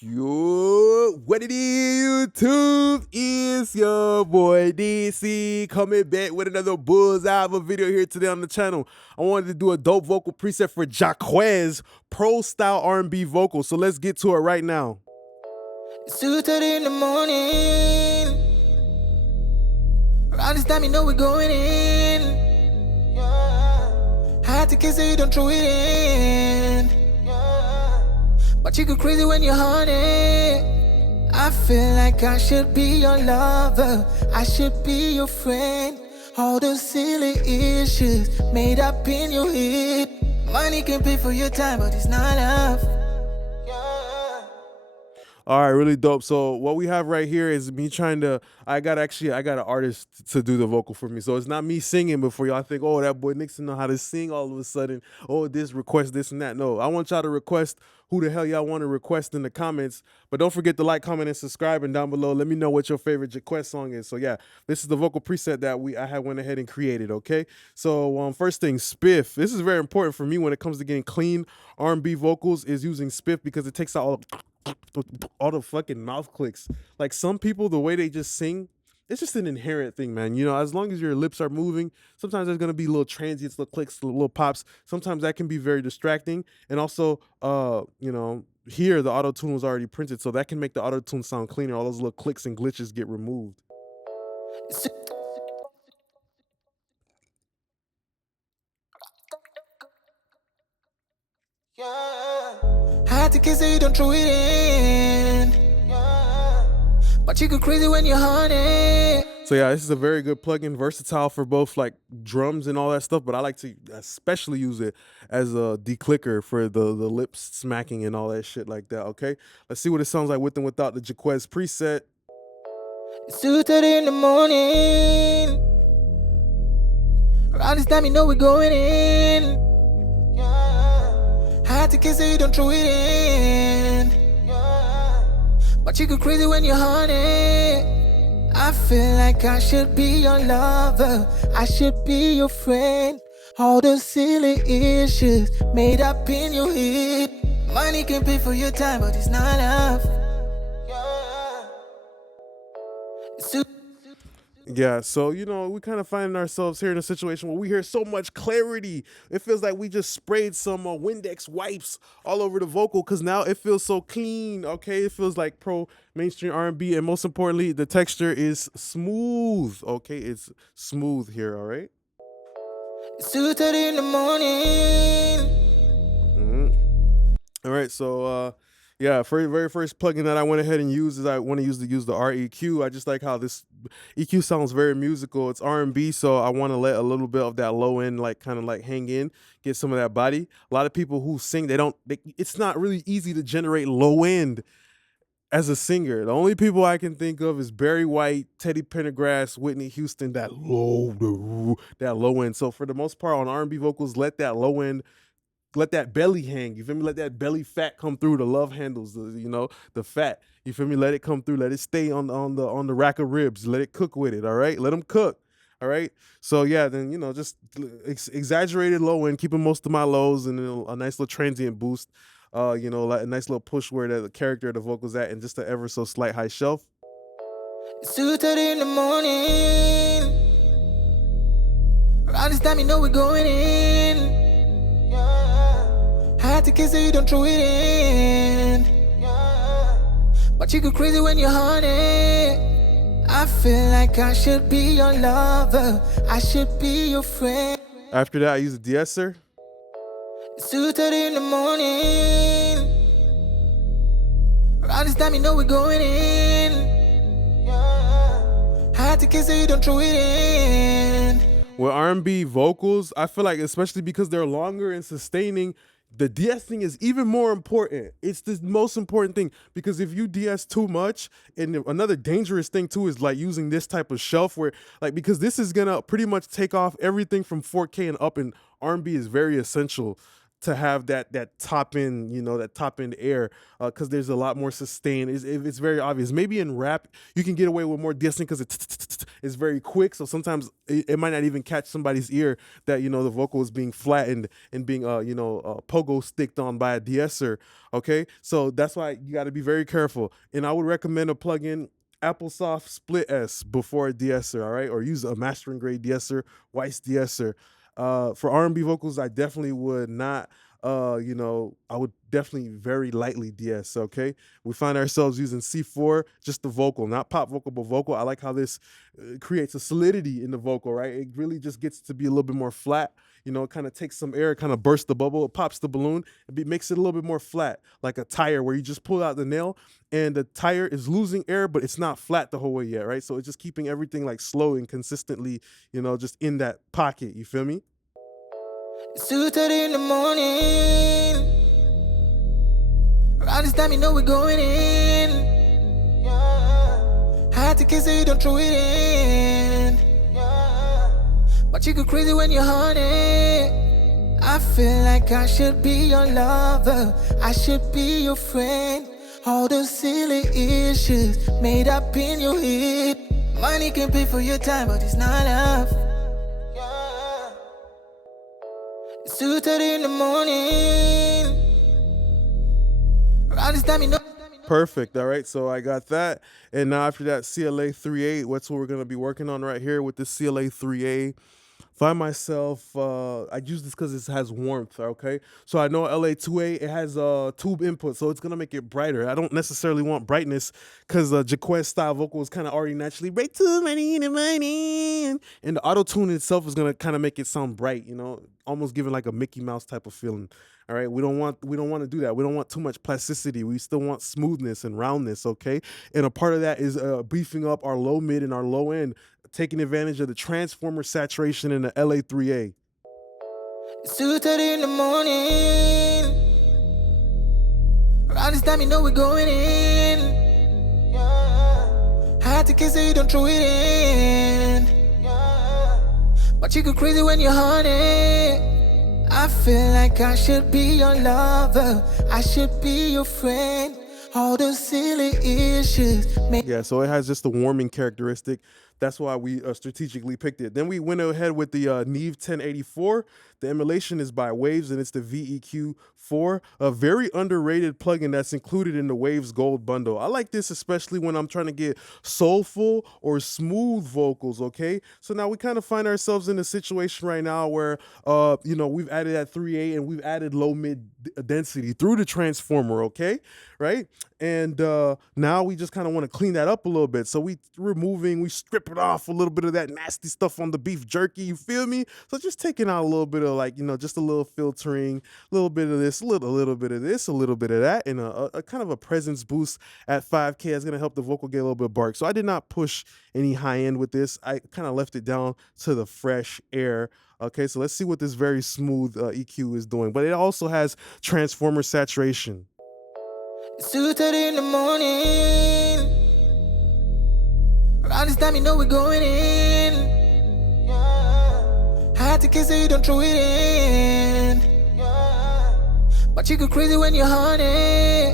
Yo, what it is, YouTube? It's your boy DC coming back with another bullseye of a video here today on the channel. I wanted to do a dope vocal preset for Jacquees pro style R&B vocal, so let's get to it right now. It's 2:30 in the morning. Around this time, you know we're going in. Yeah. Had to kiss her, you don't throw it in. Yeah. But you go crazy when you're honey. I feel like I should be your lover. I should be your friend. All those silly issues made up in your head. Money can pay for your time, but it's not enough. All right, really dope. So what we have right here is me trying to, I got an artist to do the vocal for me. So it's not me singing before y'all think, oh, that boy Nixon know how to sing all of a sudden. Oh, this request, this and that. No, I want y'all to request who the hell y'all want to request in the comments. But don't forget to like, comment, and subscribe. And down below, let me know what your favorite Jacquees song is. So yeah, this is the vocal preset that I had went ahead and created, okay? So first thing, Spiff. This is very important for me when it comes to getting clean R&B vocals is using Spiff because it takes out all the fucking mouth clicks. Like some people, the way they just sing, it's just an inherent thing, man. You know, as long as your lips are moving, sometimes there's gonna be little transients, little clicks, little pops. Sometimes that can be very distracting. And also, you know, here the AutoTune was already printed, so that can make the AutoTune sound cleaner. All those little clicks and glitches get removed. Yeah. Had to kiss her, you don't throw it in. Yeah. But you go crazy when you're honey. So yeah, this is a very good plugin, versatile for both like drums and all that stuff, but I like to especially use it as a declicker for the lips smacking and all that shit like that, okay? Let's see what it sounds like with and without the Jacquees preset. It's 2:30 in the morning. Around this time, you know we're going in. Yeah. Had to kiss her, you don't throw it in. Yeah. But you go crazy when you're honey. I feel like I should be your lover. I should be your friend. All those silly issues made up in your head. Money can pay for your time, but it's not enough. Yeah, so you know, we kind of find ourselves here in a situation where we hear so much clarity. It feels like we just sprayed some Windex wipes all over the vocal because now it feels so clean. Okay, it feels like pro mainstream R&B, and most importantly, the texture is smooth. Okay, it's smooth here. All right. It's 2:30 in the morning. All right, so yeah, very first plugin that I went ahead and used is I want to use the REQ. I just like how this EQ sounds very musical. It's R&B, so I want to let a little bit of that low end like kind of like hang in, get some of that body. A lot of people who sing, it's not really easy to generate low end as a singer. The only people I can think of is Barry White, Teddy Pendergrass, Whitney Houston, that low end. So for the most part on R&B vocals, let that low end, let that belly hang, you feel me? Let that belly fat come through, the love handles, you know, the fat, you feel me? Let it come through, let it stay on the rack of ribs, let it cook with it, all right? Let them cook, all right? So yeah, then, you know, just exaggerated low end, keeping most of my lows, and then a nice little transient boost, you know, like a nice little push where the character of the vocals at, and just an ever so slight high shelf. It's 2:30 in the morning. Around this time, you know we're going in. Had to kiss her, you don't throw it in. Yeah. But you go crazy when you're honey. I feel like I should be your lover. I should be your friend. After that, I use a de-esser. It's 2:30 in the morning. Around this time, you know we're going in. Yeah. Had to kiss her, you don't throw it in. With R&B vocals, I feel like, especially because they're longer and sustaining, the de-essing is even more important. It's the most important thing, because if you de-ess too much, and another dangerous thing too is like using this type of shelf where, like, because this is gonna pretty much take off everything from 4K and up, and R&B is very essential to have that top end, that top end air, because there's a lot more sustain. It's very obvious. Maybe in rap you can get away with more de-essing because it's very quick. So sometimes it might not even catch somebody's ear that the vocal is being flattened and being pogo sticked on by a de-esser. Okay, so that's why you got to be very careful. And I would recommend a plugin Applesoft Split S before a de-esser, all right, or use a mastering grade de-esser, Weiss de-esser. For R&B vocals, I definitely would not. I would definitely very lightly de-ess. Okay, we find ourselves using C4, just the vocal, not pop vocal, but vocal. I like how this creates a solidity in the vocal, right? It really just gets to be a little bit more flat. It kind of takes some air, kind of bursts the bubble, it pops the balloon, makes it a little bit more flat, like a tire where you just pull out the nail and the tire is losing air, but it's not flat the whole way yet, right? So it's just keeping everything like slow and consistently, just in that pocket. You feel me? It's 2:30 in the morning. Around this time, we're going in. Yeah. Had to kiss it, you don't throw it in. Yeah. But you go crazy when you're honey. I feel like I should be your lover. I should be your friend. All those silly issues made up in your head. Money can pay for your time, but it's not enough. It's 2:30 in the morning. Around this time, Perfect. All right, so I got that, and now after that, CLA 3A. What's what we're gonna be working on right here with this CLA 3A. Find myself, I use this because it has warmth. Okay, so I know LA 2A, it has tube input, so it's gonna make it brighter. I don't necessarily want brightness because Jacquees style vocal is kind of already naturally bright, too many in the money, and the AutoTune itself is gonna kind of make it sound bright, almost giving like a Mickey Mouse type of feeling. All right, we don't want to do that. We don't want too much plasticity. We still want smoothness and roundness. Okay, and a part of that is beefing up our low mid and our low end, taking advantage of the transformer saturation in the LA3A. It's 2:30 in the morning. Around this time, we're going in. Yeah. Had to kiss it, you don't throw it in. Yeah. But you go crazy when you're honey. I feel like I should be your lover. I should be your friend. All those silly issues. Yeah, so it has just a warming characteristic. That's why we strategically picked it. Then we went ahead with the Neve 1084. The emulation is by Waves, and it's the VEQ4, a very underrated plugin that's included in the Waves Gold bundle. I like this especially when I'm trying to get soulful or smooth vocals, okay? So now we kind of find ourselves in a situation right now where, we've added that 3A and we've added low mid density through the transformer, okay? Right? And now we just kind of want to clean that up a little bit. So we strip it off a little bit of that nasty stuff on the beef jerky, you feel me? So just taking out a little bit of just a little filtering, a little bit of this, a little bit of this, a little bit of that, and a kind of a presence boost at 5K is going to help the vocal get a little bit of bark. So I did not push any high end with this. I kind of left it down to the fresh air. Okay, so let's see what this very smooth EQ is doing. But it also has transformer saturation. It's 2:30 in the morning. Around this time, we're going in. Yeah. Had to kiss it, you don't throw it in. Yeah. But you go crazy when you're honey.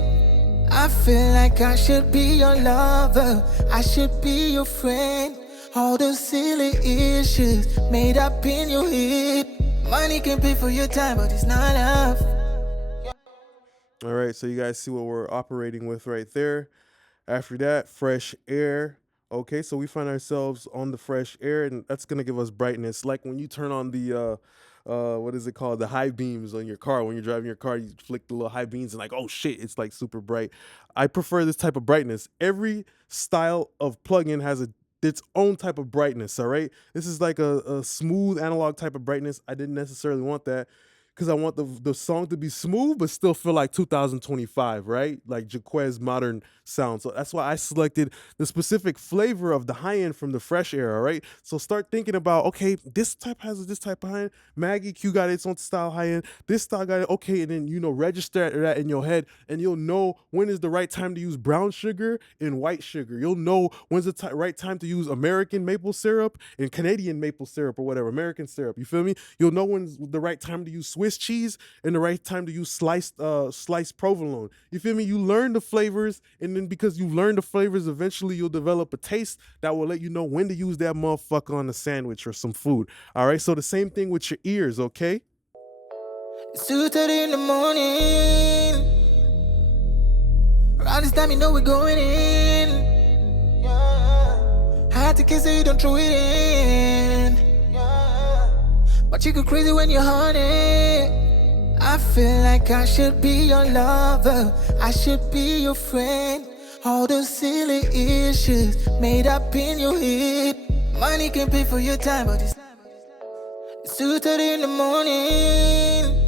I feel like I should be your lover. I should be your friend. All those silly issues made up in your head. Money can pay for your time, but it's not enough. All right, so you guys see what we're operating with right there. After that, fresh air. Okay, so we find ourselves on the fresh air, and that's gonna give us brightness. Like when you turn on the what is it called? The high beams on your car. When you're driving your car, you flick the little high beams and like, oh shit, it's like super bright. I prefer this type of brightness. Every style of plugin has its own type of brightness, all right? This is like a smooth analog type of brightness. I didn't necessarily want that because I want the song to be smooth but still feel like 2025, right? Like Jacquees modern sound. So that's why I selected the specific flavor of the high end from the fresh era, right? So start thinking about, okay, this type has this type of high end. Maggie Q got its own style high end. This style got it, okay, and then register that in your head, and you'll know when is the right time to use brown sugar and white sugar. You'll know when's the right time to use American maple syrup and Canadian maple syrup or whatever, American syrup. You feel me? You'll know when's the right time to use Swiss Swiss cheese and the right time to use sliced provolone. You feel me? You learn the flavors, and then because you learn the flavors, eventually you'll develop a taste that will let you know when to use that motherfucker on a sandwich or some food. All right, so the same thing with your ears, okay? It's 2:30 in the morning. Around this time, you know we're going in. Yeah. Had to kiss it, you don't throw it in. Yeah. But you go crazy when you're honey. I feel like I should be your lover. I should be your friend. All those silly issues made up in your head. Money can pay for your time, but it's 2:30 in the morning.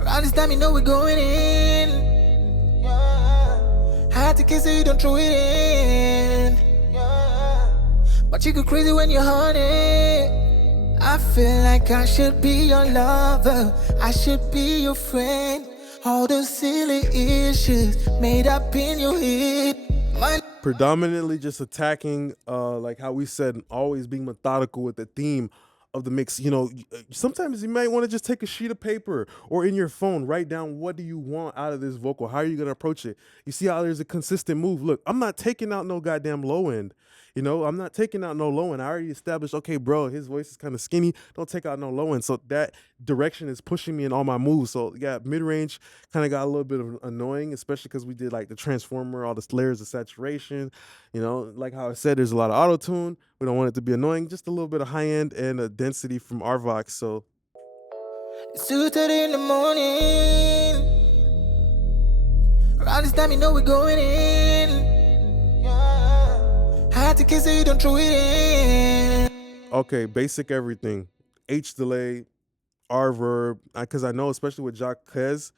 Around this time, you know we're going in. Yeah. Had to kiss it, you don't throw it in. Yeah. But you go crazy when you're honey. I feel like I should be your lover. I should be your friend. All those silly issues made up in your head. Predominantly just attacking, like how we said, always being methodical with the theme of the mix. You know, sometimes you might want to just take a sheet of paper or in your phone, write down what do you want out of this vocal. How are you going to approach it? You see how there's a consistent move. Look, I'm not taking out no goddamn low end. You know, I'm not taking out no low end. I already established, okay, bro, his voice is kind of skinny. Don't take out no low end. So that direction is pushing me in all my moves. So yeah, mid range kind of got a little bit of annoying, especially because we did like the transformer, all the layers of saturation. You know, like how I said, there's a lot of AutoTune. We don't want it to be annoying. Just a little bit of high end and a density from our Vox. So it's 2:30 in the morning. Around this time, you know we're going in. Yeah. Had to kiss it, you don't throw it in. okay, basic everything. H delay, R verb, because I know, especially with Jacquees,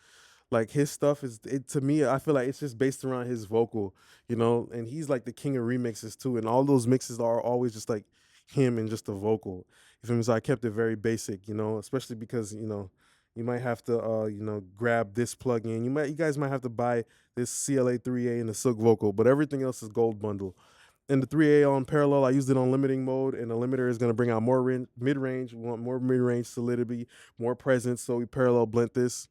like his stuff is it to me. I feel like it's just based around his vocal, you know, and he's like the king of remixes too. And all those mixes are always just like him and just a vocal. You feel me? So I kept it very basic, you know, especially because you know you might have to you know grab this plugin. You guys might have to buy this CLA 3A and the Silk vocal, but everything else is gold bundle. And the 3A on parallel, I used it on limiting mode, and the limiter is going to bring out more mid-range. We want more mid-range solidity, more presence, so we parallel blend this.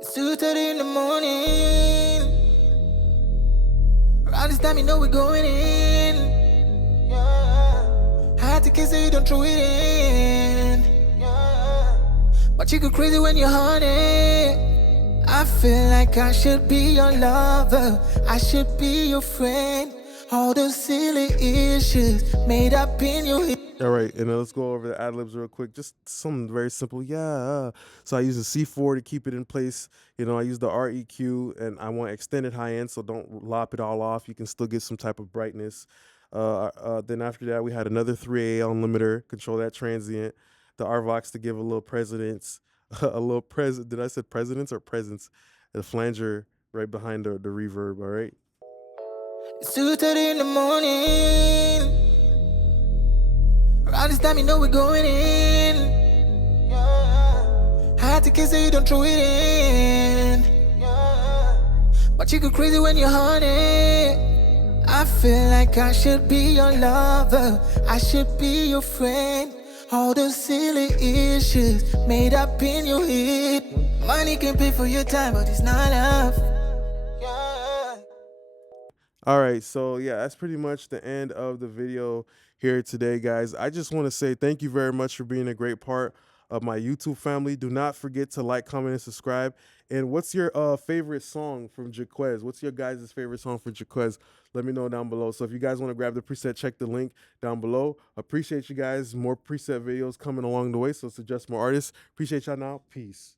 It's 2:30 in the morning. Around this time, you know we're going in. Yeah. Had to kiss it, you don't throw it in. Yeah. But you go crazy when you're honey. I feel like I should be your lover. I should be your friend. All those silly issues made up in your head. All right, and let's go over the adlibs real quick. Just something very simple. Yeah. So I use a C4 to keep it in place. You know, I use the REQ, and I want extended high end, so don't lop it all off. You can still get some type of brightness. Then after that, we had another 3A on limiter, control that transient. The RVox to give a little presence, a little present. Did I say presence or presence? The flanger right behind the reverb. All right. It's 2:30 in the morning. Around this time, you know we're going in. Yeah. Had to kiss it, you don't throw it in. Yeah. But you go crazy when you're honey. I feel like I should be your lover. I should be your friend. All those silly issues made up in your head. Money can pay for your time, but it's not enough. Yeah. All right, so yeah, that's pretty much the end of the video here today, guys. I just want to say thank you very much for being a great part of my YouTube family. Do not forget to like, comment, and subscribe. And what's your favorite song from Jacquees? What's your guys' favorite song from Jacquees? Let me know down below. So if you guys want to grab the preset, check the link down below. Appreciate you guys. More preset videos coming along the way, so suggest more artists. Appreciate y'all now. Peace.